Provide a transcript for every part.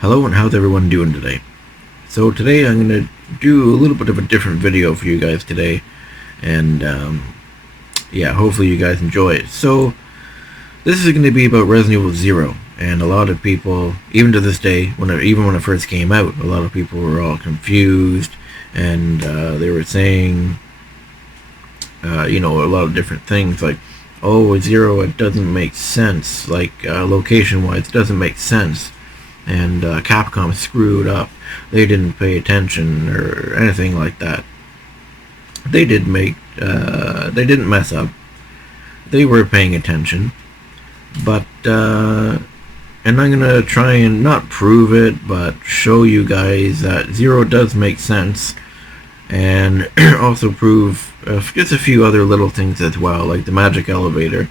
Hello, and how's everyone doing today? So today I'm going to do a little bit of a different video for you guys today, and yeah, hopefully you guys enjoy it. So this is going to be about Resident Evil 0, and a lot of people, even to this day, even when it first came out, a lot of people were all confused, and they were saying, a lot of different things like, oh, 0, it doesn't make sense, like location-wise, it doesn't make sense. And Capcom screwed up. They didn't pay attention or anything like that. They didn't mess up. They were paying attention. But, and I'm gonna try and not prove it, but show you guys that 0 does make sense. And also prove just a few other little things as well, like the magic elevator.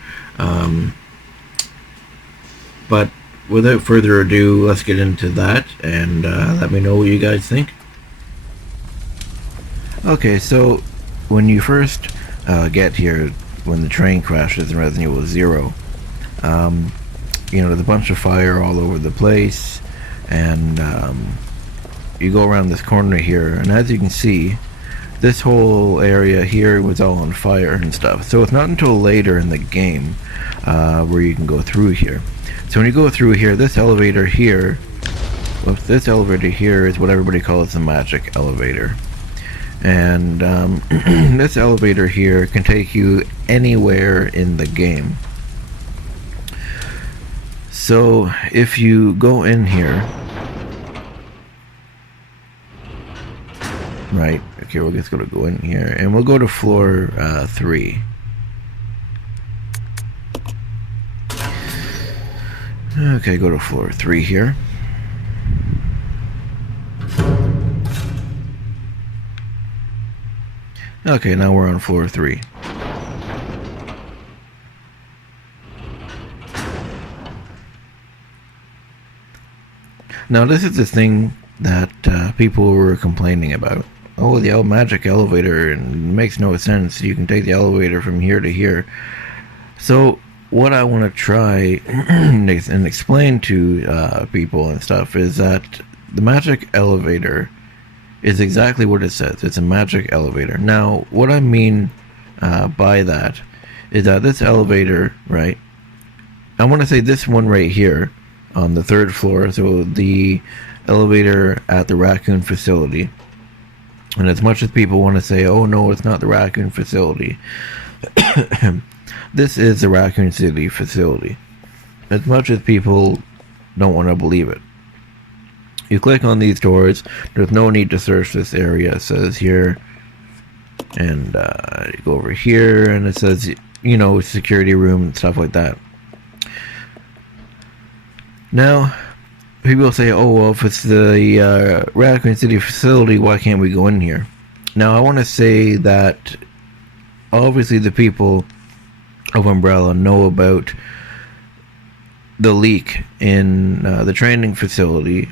But without further ado, let's get into that, and let me know what you guys think. Okay, so when you first get here, when the train crashes in Resident Evil 0, there's a bunch of fire all over the place, and you go around this corner here, and as you can see, this whole area here was all on fire and stuff. So it's not until later in the game where you can go through here. So when you go through here, this elevator here is what everybody calls the magic elevator. And this elevator here can take you anywhere in the game. So if you go in here, right, okay, we're just going to go in here, and we'll go to floor 3. Okay, go to floor 3 here. Okay, now we're on floor 3. Now this is the thing that people were complaining about. Oh, the magic elevator, and it makes no sense. You can take the elevator from here to here. So what I want to try and explain to people and stuff is that the magic elevator is exactly what it says. It's a magic elevator. Now, what I mean by that is that this elevator, right, I want to say this one right here on the 3rd floor, so the elevator at the Raccoon facility. And as much as people want to say, oh no, it's not the Raccoon facility, this is the Raccoon City facility. As much as people don't want to believe it. You click on these doors, there's no need to search this area, it says here. And you go over here, and it says, security room and stuff like that. Now, people say, oh, well, if it's the Raccoon City facility, why can't we go in here? Now, I want to say that obviously the people of Umbrella know about the leak in the training facility,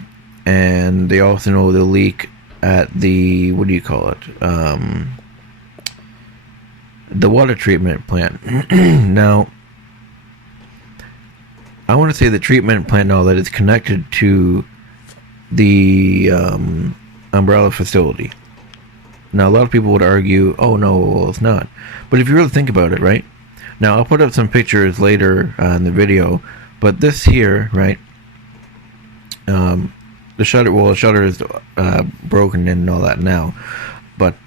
and they also know the leak at the, the water treatment plant. Now, I want to say the treatment plant and all that is connected to the Umbrella facility. Now, a lot of people would argue, oh no, well, it's not. But if you really think about it, right? Now, I'll put up some pictures later in the video, but this here, right, the shutter is broken and all that now, but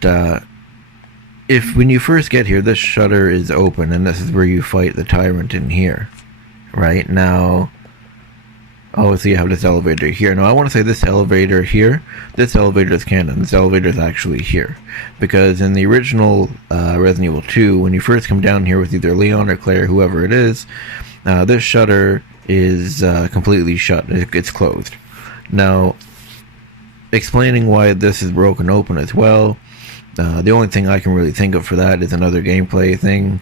when you first get here, this shutter is open, and this is where you fight the tyrant in here, right? Now, obviously you have this elevator here. Now, I want to say this elevator here, this elevator is canon. This elevator is actually here. Because in the original Resident Evil 2, when you first come down here with either Leon or Claire, whoever it is, this shutter is completely shut. It's closed. Now, explaining why this is broken open as well, the only thing I can really think of for that is another gameplay thing.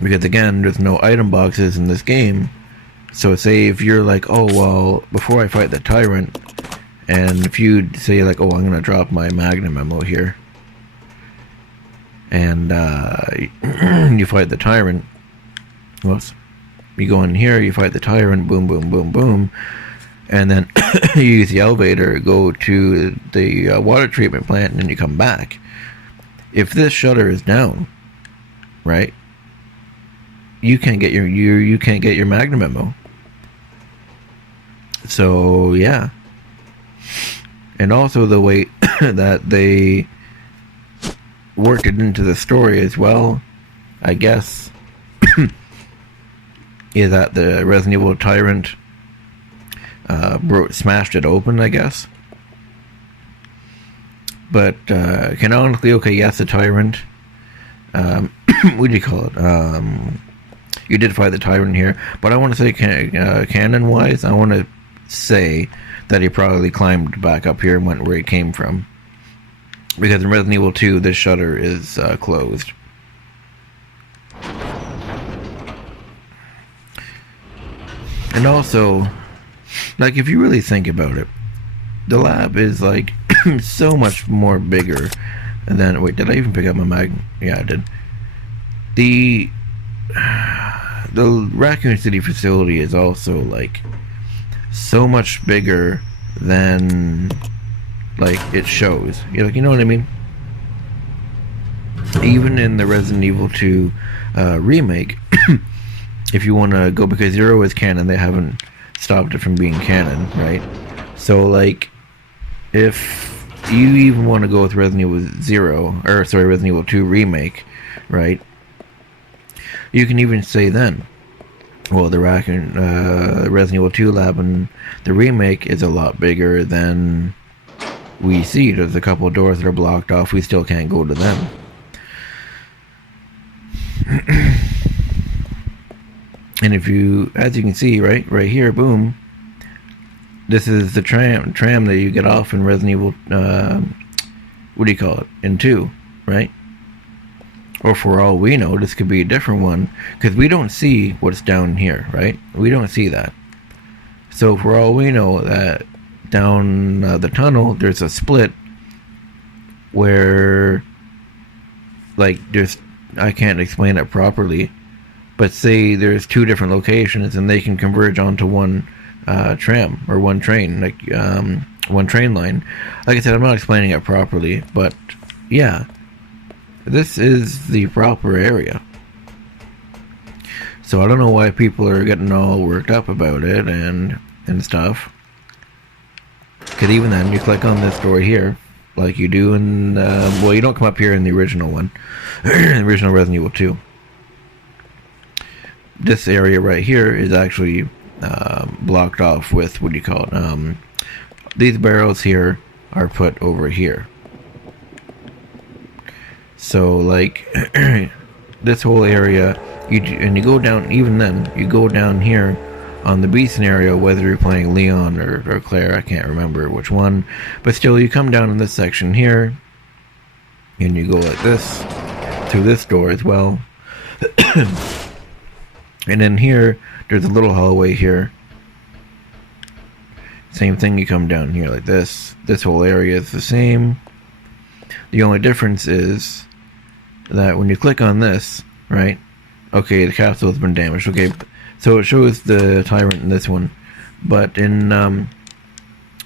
Because again, there's no item boxes in this game. So say if you're like, oh, well, before I fight the tyrant, and if you say like, oh, I'm going to drop my magnum ammo here, and you fight the tyrant, whoops, You go in here, you fight the tyrant, boom, boom, boom, boom, and then you use the elevator, go to the water treatment plant, and then you come back. If this shutter is down, right, you can't get you can't get your Magnum ammo. So yeah, and also the way that they worked it into the story as well, I guess, is that the Resident Evil Tyrant smashed it open, I guess. But canonically, okay, yes, the Tyrant. What do you call it? You did fight the Tyrant here, but I want to say canon-wise, I want to say that he probably climbed back up here and went where he came from. Because in Resident Evil 2, this shutter is closed. And also, like, if you really think about it, the lab is, like, so much more bigger than... Wait, did I even pick up my mag? Yeah, I did. The Raccoon City facility is also, like, so much bigger than, like, it shows. You know what I mean? Even in the Resident Evil 2 remake, if you want to go, because Zero is canon, they haven't stopped it from being canon, right? So, like, if you even want to go with Resident Evil 2 remake, right? You can even say then, well, the Resident Evil 2 lab and the remake is a lot bigger than we see. There's a couple of doors that are blocked off. We still can't go to them. And if you, as you can see, right here, boom, this is the tram that you get off in Resident Evil, what do you call it, in 2, right? Or for all we know, this could be a different one, because we don't see what's down here, right? We don't see that. So for all we know, that down the tunnel, there's a split where, like, I can't explain it properly, but say there's 2 different locations and they can converge onto one tram or one train, like one train line. Like I said, I'm not explaining it properly, but yeah, this is the proper area. So I don't know why people are getting all worked up about it and stuff. Because even then, you click on this door here, like you do in, well, you don't come up here in the original one, the original Resident Evil 2. This area right here is actually blocked off with, what do you call it, these barrels here are put over here. So, like, this whole area, you go down, even then, you go down here on the B scenario, whether you're playing Leon or Claire, I can't remember which one, but still, you come down in this section here, and you go like this, through this door as well. And then here, there's a little hallway here. Same thing, you come down here like this. This whole area is the same. The only difference is that when you click on this, right? Okay, the capsule has been damaged. Okay, so it shows the Tyrant in this one. But in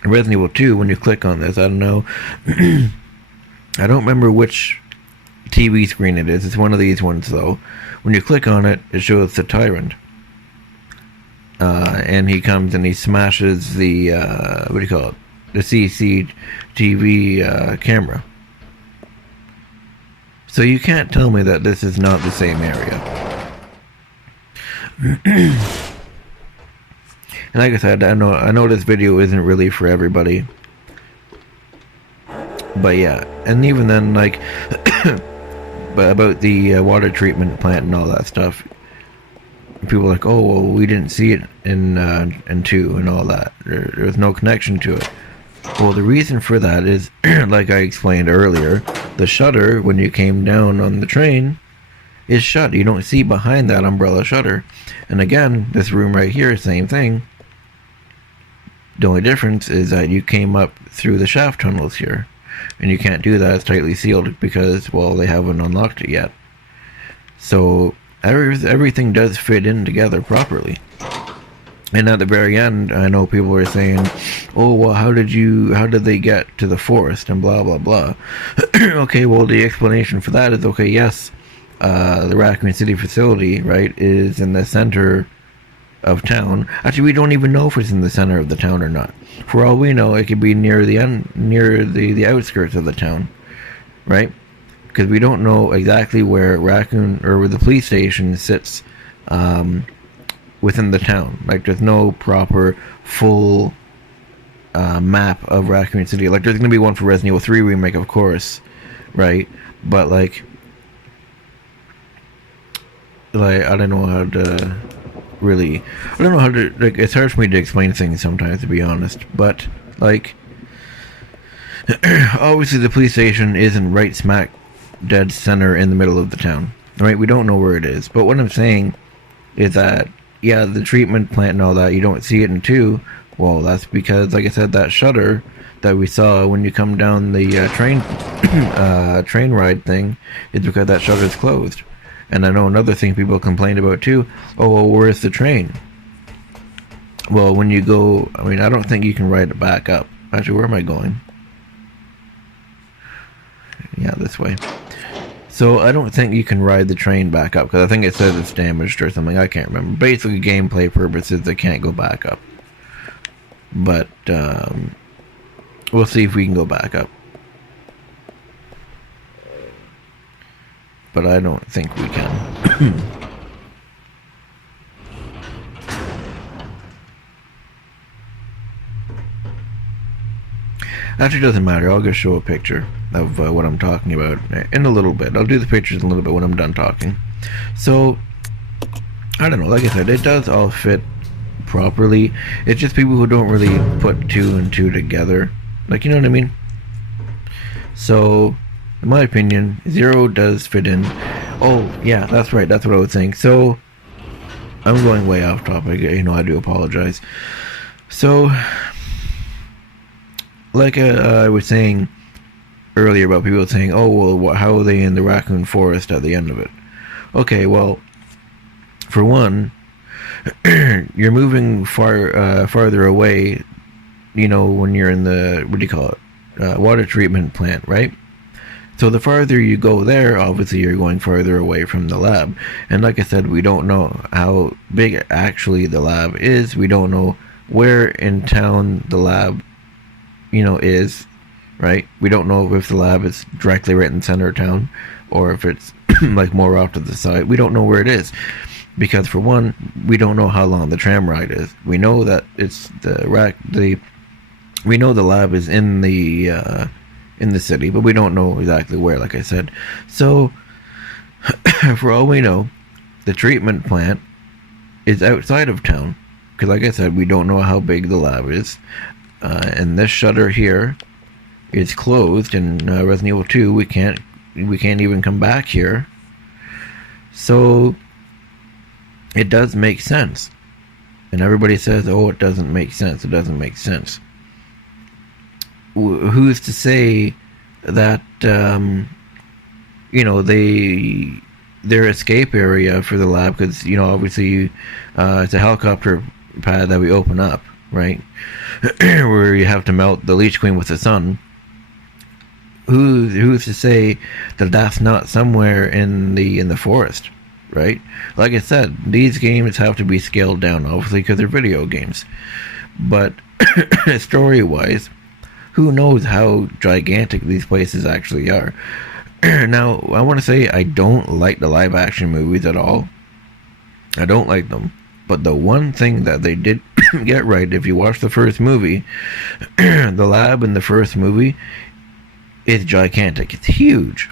Resident Evil 2, when you click on this, I don't know. I don't remember which TV screen it is. It's one of these ones, though. When you click on it, it shows the Tyrant. And he comes and he smashes the, what do you call it? The CCTV camera. So you can't tell me that this is not the same area. And like I said, I know this video isn't really for everybody. But yeah, and even then, like, but about the water treatment plant and all that stuff, people are like, oh, well, we didn't see it in 2 and all that. There was no connection to it. Well, the reason for that is, like I explained earlier, the shutter, when you came down on the train, is shut. You don't see behind that umbrella shutter. And again, this room right here, same thing. The only difference is that you came up through the shaft tunnels here. And you can't do that, it's tightly sealed because, well, they haven't unlocked it yet. So, everything does fit in together properly. And at the very end, I know people are saying, "Oh, well, how did they get to the forest?" and blah blah blah. Okay, well, the explanation for that is okay. Yes, the Raccoon City facility, right, is in the center of town. Actually, we don't even know if it's in the center of the town or not. For all we know, it could be near the outskirts of the town, right? Because we don't know exactly where where the police station sits. Within the town, like there's no proper full map of Raccoon City. Like there's gonna be one for Resident Evil 3 remake, of course, right? But like I don't know how to really, I don't know how to, like, it's hard for me to explain things sometimes, to be honest. But like, obviously the police station isn't right smack dead center in the middle of the town, right? We don't know where it is. But what I'm saying is that, yeah, the treatment plant and all that, you don't see it in 2. Well, that's because, like I said, that shutter that we saw when you come down the train ride thing is because that shutter is closed. And I know another thing people complained about too. Oh, well, where's the train? Well, when you go, I mean, I don't think you can ride it back up. Actually, where am I going? Yeah, this way. So I don't think you can ride the train back up, because I think it says it's damaged or something. I can't remember. Basically, gameplay purposes, they can't go back up. But we'll see if we can go back up. But I don't think we can. Actually, it doesn't matter. I'll just show a picture of what I'm talking about in a little bit. I'll do the pictures in a little bit when I'm done talking. So, I don't know. Like I said, it does all fit properly. It's just people who don't really put 2 and 2 together. Like, you know what I mean? So, in my opinion, 0 does fit in. Oh, yeah, that's right. That's what I was saying. So, I'm going way off topic. You know, I do apologize. So, like I was saying earlier about people saying, "Oh, well, how are they in the raccoon forest at the end of it?" Okay, well, for one, you're moving farther away. You know, when you're in the, what do you call it, water treatment plant, right? So the farther you go there, obviously you're going farther away from the lab. And like I said, we don't know how big actually the lab is. We don't know where in town the lab, you know, is, right? We don't know if the lab is directly right in the center of town, or if it's like more off to the side. We don't know where it is, because for one, we don't know how long the tram ride is. We know that it's we know the lab is in the city, but we don't know exactly where, like I said. So for all we know, the treatment plant is outside of town, because like I said, we don't know how big the lab is. And this shutter here is closed in Resident Evil 2. We can't even come back here. So it does make sense. And everybody says, "Oh, it doesn't make sense. It doesn't make sense." Who's to say that you know, their escape area for the lab? Because, you know, obviously it's a helicopter pad that we open up, right? Where you have to melt the Leech Queen with the sun. Who's to say that that's not somewhere in the forest, right? Like I said, these games have to be scaled down, obviously, because they're video games. But story-wise, who knows how gigantic these places actually are? Now, I want to say I don't like the live-action movies at all. I don't like them. But the one thing that they did get right, if you watch the first movie, the lab in the first movie is gigantic. It's huge.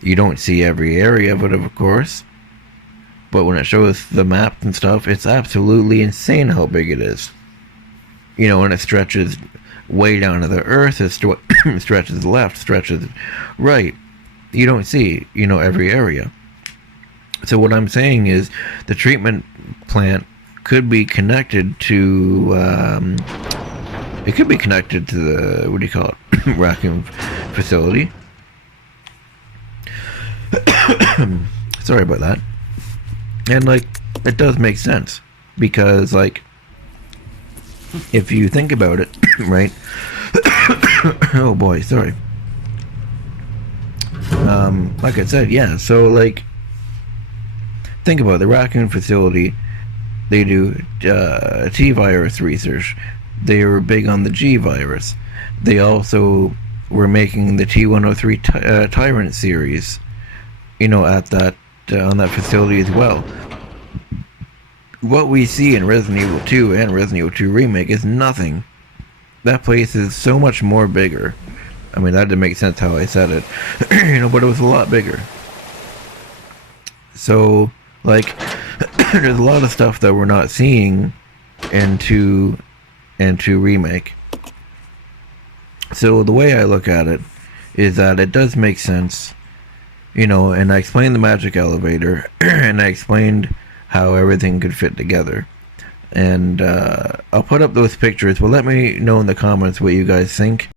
You don't see every area of it, of course. But when it shows the maps and stuff, it's absolutely insane how big it is. You know, and it stretches way down to the earth. It stretches left, stretches right. You don't see, you know, every area. So what I'm saying is the treatment plant could be connected to it could be connected to the, what do you call it, raccoon facility. Sorry about that. And like, it does make sense, because like, if you think about it, right? Oh boy, sorry. Like I said, yeah. So like, think about it. The Raccoon facility. They do T virus research. They were big on the G virus. They also were making the T103 Tyrant series, at that on that facility as well. What we see in Resident Evil 2 and Resident Evil 2 Remake is nothing. That place is so much more bigger. I mean, that didn't make sense how I said it, but it was a lot bigger. So, like, there's a lot of stuff that we're not seeing into Remake. So the way I look at it is that it does make sense, and I explained the magic elevator, and I explained how everything could fit together. And I'll put up those pictures, but let me know in the comments what you guys think.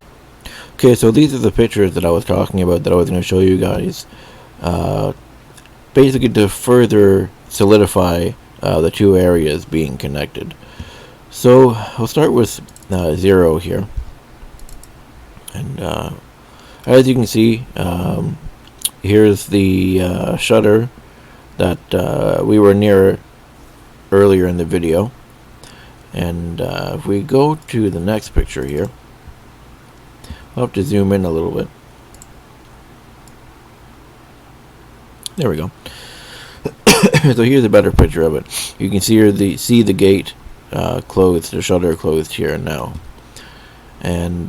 Okay, so these are the pictures that I was talking about that I was going to show you guys. Basically to further solidify the two areas being connected. So I'll start with 0 here. And as you can see, here's the shutter that we were near earlier in the video. And if we go to the next picture here, I'll have to zoom in a little bit. There we go. So here's a better picture of it. You can see the gate closed, the shutter closed here and now. And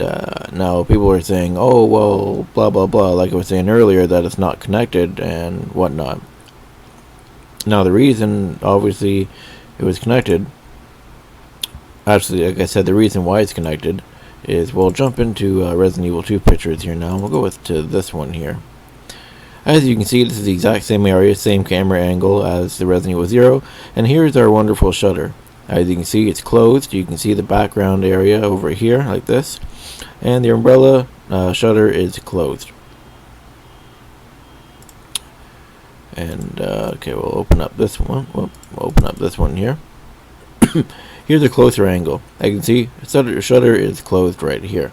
now people are saying, oh, well, blah, blah, blah, like I was saying earlier, that it's not connected and whatnot. Now, the reason, obviously, it was connected, actually, like I said, the reason why it's connected is, we'll jump into Resident Evil 2 pictures here now. We'll go to this one here. As you can see, this is the exact same area, same camera angle as the Resident Evil 0, and here's our wonderful shutter. As you can see, it's closed. You can see the background area over here, like this. And the umbrella shutter is closed. And, okay, we'll open up this one. We'll open up this one here. Here's a closer angle. As you can see, the shutter is closed right here.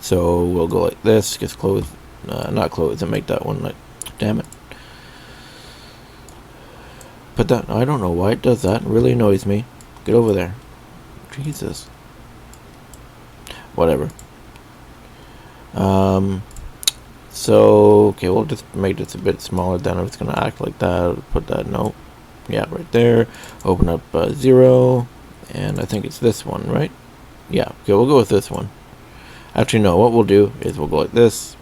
So, we'll go like this. Just close, not close, and make that one like, damn it. But that, I don't know why it does that. It really annoys me. Get over there. Jesus. Whatever. So, okay, we'll just make this a bit smaller. Then it's going to act like that. Put that note. Yeah, right there. Open up 0. And I think it's this one, right? Yeah, okay, we'll go with this one. Actually, no, what we'll do is we'll go like this.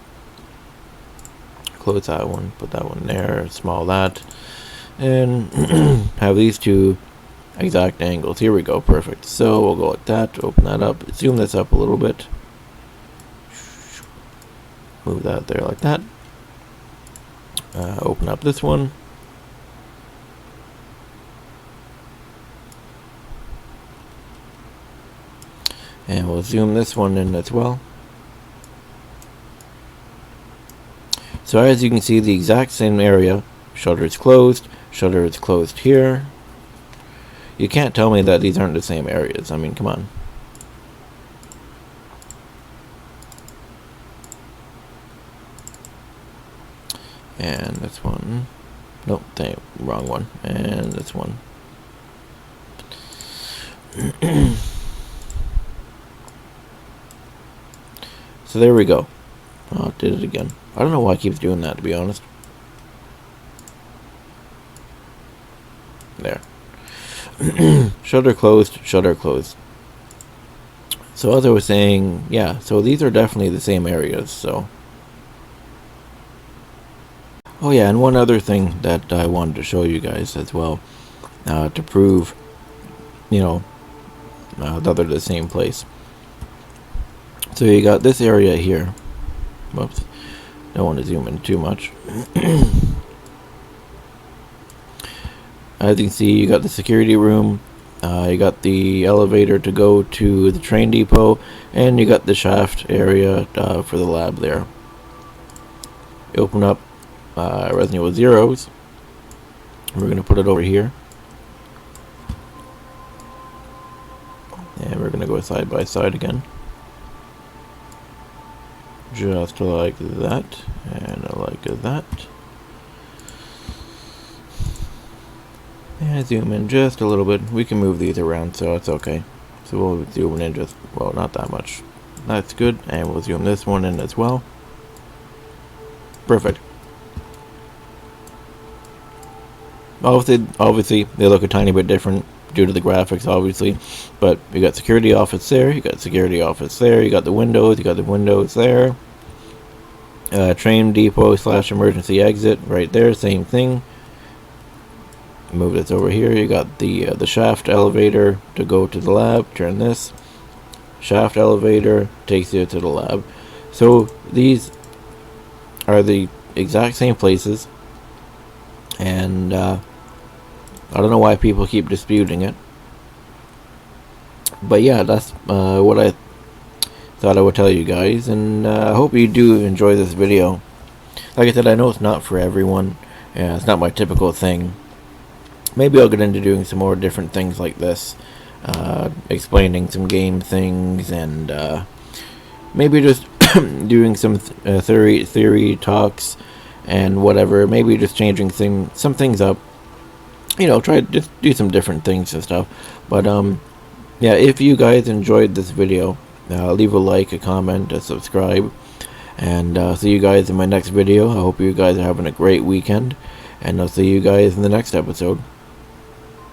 Close that one. Put that one there. Small that. And have these two exact angles. Here we go, perfect. So we'll go like that, open that up, zoom this up a little bit, move that there like that, open up this one, and we'll zoom this one in as well. So as you can see, the exact same area, shutter is closed, shutter is closed here. You can't tell me that these aren't the same areas. I mean, come on. And this one. Nope, wrong one. And this one. So there we go. Oh, it did it again. I don't know why it keeps doing that, to be honest. There. Shutter closed, shutter closed. So as I was saying, yeah, so these are definitely the same areas, so. Oh yeah, and one other thing that I wanted to show you guys as well, to prove, that they're the same place. So you got this area here. Whoops. Don't want to zoom in too much. As you can see, you got the security room, you got the elevator to go to the train depot, and you got the shaft area for the lab there. You open up Resident Evil Zero's, We're going to put it over here. And we're going to go side by side again. Just like that. And like that. And zoom in just a little bit. We can move these around, so it's okay. So we'll zoom in just, well, not that much. That's good. And we'll zoom this one in as well. Perfect. Obviously, they look a tiny bit different due to the graphics, obviously. But you got security office there, you got security office there, you got the windows there. Train depot / emergency exit right there, same thing. Move this over here. You got the shaft elevator to go to the lab. Turn this. Shaft elevator takes you to the lab. So these are the exact same places. And I don't know why people keep disputing it. But yeah, that's what I thought I would tell you guys. And I hope you do enjoy this video. Like I said, I know it's not for everyone. Yeah, it's not my typical thing. Maybe I'll get into doing some more different things like this. Explaining some game things. And maybe just doing some theory talks. And whatever, maybe just changing some things up. You know, try to just do some different things and stuff. But yeah, if you guys enjoyed this video, leave a like, a comment, a subscribe, and see you guys in my next video. I hope you guys are having a great weekend, and I'll see you guys in the next episode.